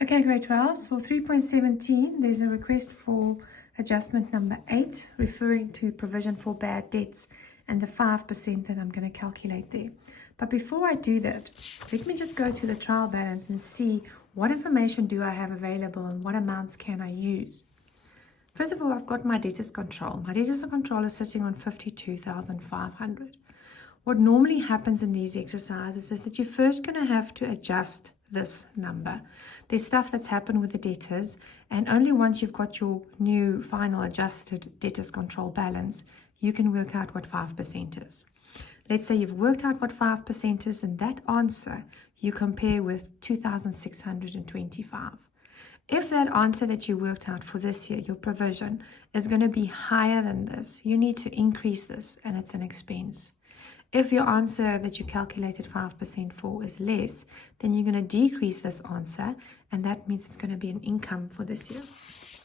Okay, grade 12, so 3.17, there's a request for adjustment number 8, referring to provision for bad debts and the 5% that I'm going to calculate there. But before I do that, let me just go to the trial balance and see what information do I have available and what amounts can I use. First of all, I've got my debtors control. My debtors control is sitting on 52,500. What normally happens in these exercises is that you're first going to have to adjust this number. There's stuff that's happened with the debtors, and only once you've got your new final adjusted debtors control balance, you can work out what 5% is. Let's say you've worked out what 5% is, and that answer you compare with 2,625. If that answer that you worked out for this year, your provision, is going to be higher than this, you need to increase this, and it's an expense. If your answer that you calculated 5% for is less, then you're going to decrease this answer, and that means it's going to be an income for this year.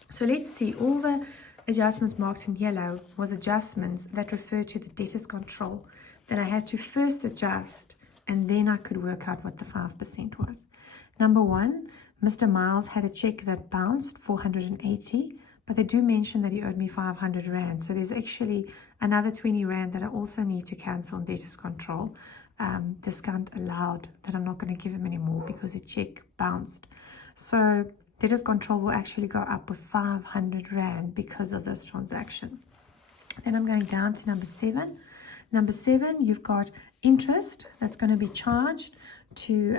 So let's see, all the adjustments marked in yellow was adjustments that refer to the debtors control that I had to first adjust, and then I could work out what the 5% was. Number one, Mr. Miles had a check that bounced 480, but they do mention that he owed me 500 Rand. So there's actually another 20 Rand that I also need to cancel on debtors control. Discount allowed, that I'm not going to give him anymore because the check bounced. So debtors control will actually go up with 500 Rand because of this transaction. Then I'm going down to number 7. Number 7, you've got interest that's going to be charged to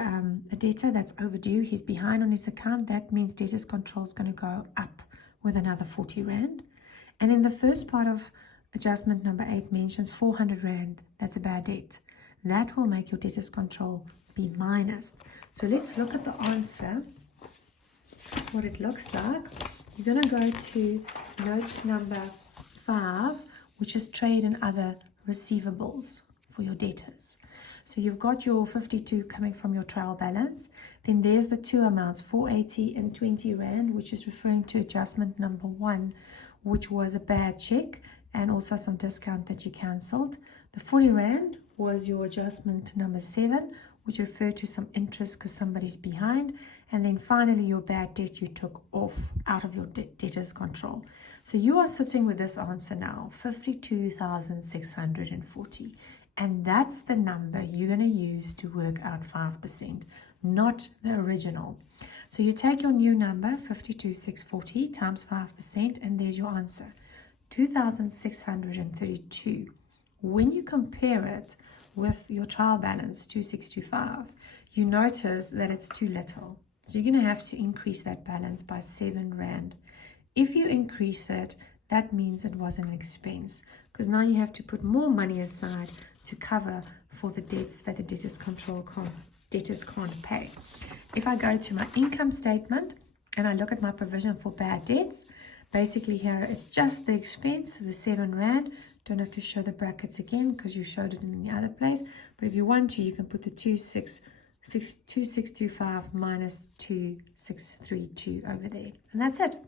a debtor that's overdue. He's behind on his account. That means debtors control is going to go up with another 40 Rand. And then the first part of adjustment number 8 mentions 400 Rand. That's a bad debt. That will make your debtors control be minus. So let's look at the answer, what it looks like. You're going to go to note number 5, which is trade and other receivables for your debtors. So you've got your 52 coming from your trial balance. Then there's the two amounts, 480 and 20 Rand, which is referring to adjustment number 1, which was a bad check and also some discount that you cancelled. The 40 Rand was your adjustment number 7, which referred to some interest because somebody's behind. And then finally your bad debt you took off out of your debtors control. So you are sitting with this answer now, 52,640. And that's the number you're going to use to work out 5%, not the original. So you take your new number, 52,640 times 5%, and there's your answer, 2,632. When you compare it with your trial balance, 2,625, you notice that it's too little. So you're going to have to increase that balance by 7 Rand. If you increase it, that means it was an expense, because now you have to put more money aside to cover for the debts that the debtors can't pay. If I go to my income statement and I look at my provision for bad debts, basically here it's just the expense, the 7 Rand. Don't have to show the brackets again because you showed it in the other place. But if you want to, you can put the 2625 minus 2632 over there. And that's it.